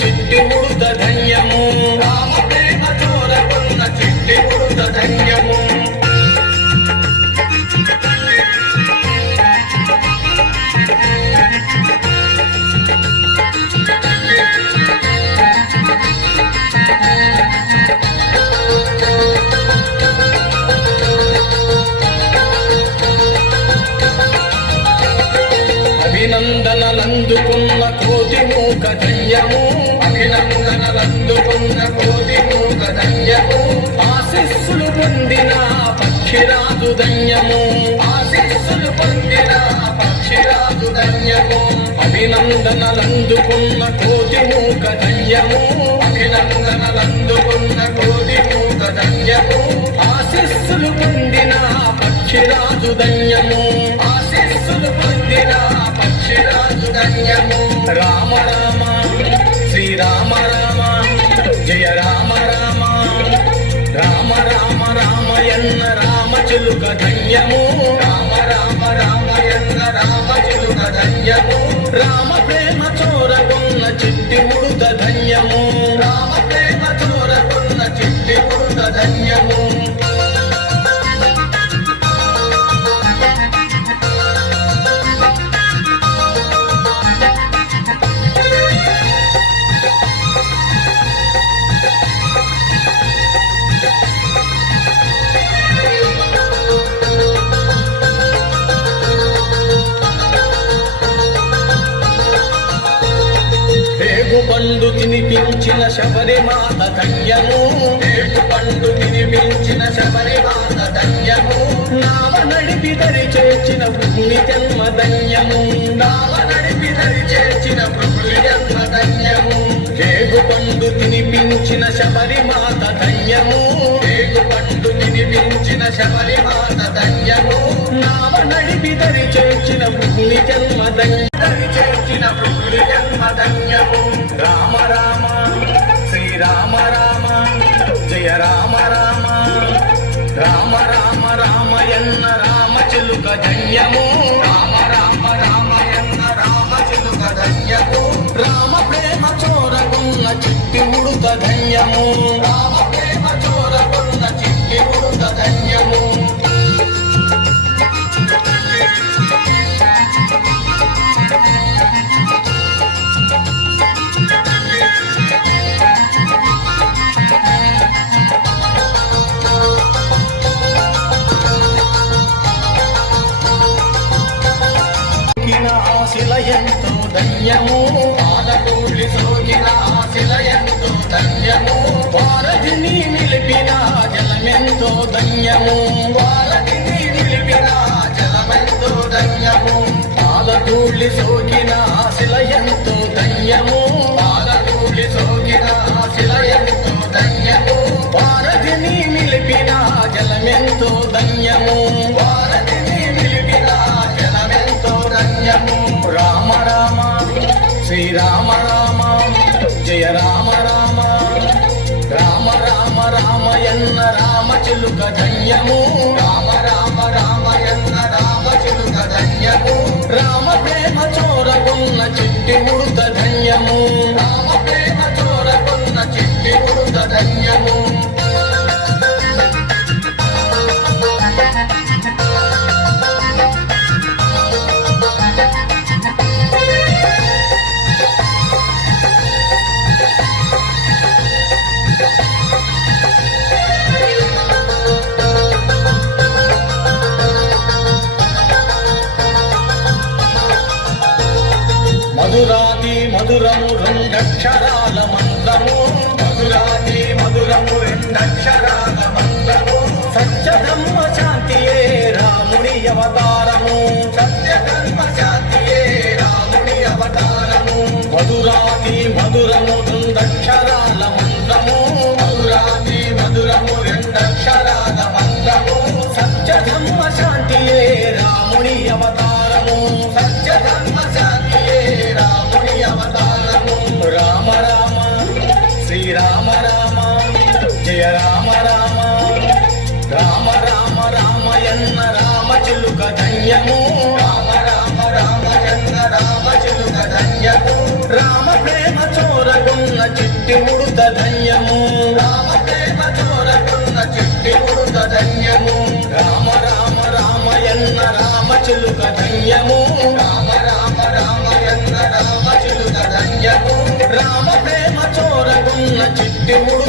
చిట్టి ఉడుత ధన్యము రామ ప్రేమ చూరకున్న చిట్టి ఉడుత ధన్యము అభినందనలందుకున్న కోటి మూక ధన్యము అభినందనలందుకున్న కోటి మూక ధన్యము ఆశీస్సులు పొందిన పక్షిరాజు ధన్యము ఆశీస్సులు పొందిన పక్షిరాజు ధన్యము అభినందనలందుకున్న కోటి మూక ధన్యము అభినందనలందుకున్న కోటి మూక ధన్యము ఆశీస్సులు పొందిన పక్షిరాజు ధన్యము ఆశీస్సులు పొందిన పక్షిరాజు ధన్యము రామ రామ శ్రీరామ రామ జయ రామ రామ రామ రామ రామయన్న రామ చిలుక ధన్యము రామ రామ రామయన్న రామ చిలుక ధన్యము రామ ప్రేమ చోరకున్న చిట్టి ఉడుత ధన్యము రామ ప్రేమ చోరకున్న చిట్టి ఉడుత ధన్యము పండు తినిపించిన శబరిమాత ధన్యము పండు తినిపించిన శబరిమాత ధన్యము నావ నడిపి దరి చేర్చిన భూమి జన్మ ధన్యము నావ నడిపి దరి చేర్చిన భూమి జన్మ ధన్యము పండు తినిపించిన శబరిమాత ధన్యము పండు తినిపించిన శబరిమాత ధన్యము నావ నడిపి దరి చేర్చిన భూమి జన్మ దరి చేర్చిన భూమి జన్మ ధన్యము రామ రామ శ్రీరామ రామ జయ రామ రామ రామ రామ రామయన్న రామ చిలుక ధన్యము రామ రామ రామయన్న రామ చిలుక ధన్యము రామ ప్రేమ చోరకున్న చిట్టి ఉడుత ధన్యము రామ ప్రేమ చోరకున్న చిట్టి ఉడుత ధన్యము ఆశిలయంతో ధన్యము పాదకూలి సోకిన ఆశిలయంతో ధన్యము వారధిని నిలిపిన జలమెంతో ధన్యము వారధిని నిలిపిన జలమెంతో ధన్యము పాదకూలి సోకిన ఆశిలయంతో ధన్యము పాదకూలి సోకిన ఆశిలయంతో ధన్యము వారధిని నిలిపిన జలమెంతో ధన్యము వారధిని నిలిపిన జలమెంతో ధన్యము రామ రామ శ్రీరామ రామ జయ రామ రామ రామ రామ రామయన్న రామ చిలుక ధన్యము రామ రామ రామయన్న రామ చిలుక ధన్యము రామ ప్రేమ చోరకున్న చిట్టి ఉడుత ధన్యము రామ ప్రేమ చోరకున్న చిట్టి ఉడుత ధన్యము మధురాది మధురము రెండక్షరాల మంత్రము మధురాది మధురము రెండక్షరాల మంత్రము సత్యధర్మ శాంతియే రాముని అవతారము సత్యధర్మ శాంతియే రాముని అవతారము మధురాది మధురము రెండక్షరాల మంత్రము మధురాది మధురము రెండక్షరాల మంత్రము సత్యధర్మ శాంతియే రాముని అవతారము సత్యధర్మ శాంతియే రాముని అవతారము రామ రామ శ్రీరామ రామ జయ రామ రామ రామ రామ రామయన్న రామ చిలుక ధన్యము రామ రామ రామయన్న రామ చిలుక ధన్యము రామ ప్రేమ చోరగున్న చిట్టి ఉడుత ధన్యము రామ ప్రేమ చోరగున్న చిట్టి ఉడుత ధన్యము రామ రామ రామయన్న రామ చిలుక ధన్యము రామ రామ రామయన్న రామ చిలుక ధన్యము రామ ప్రేమ చోరగున్న చిట్టి ఉడుత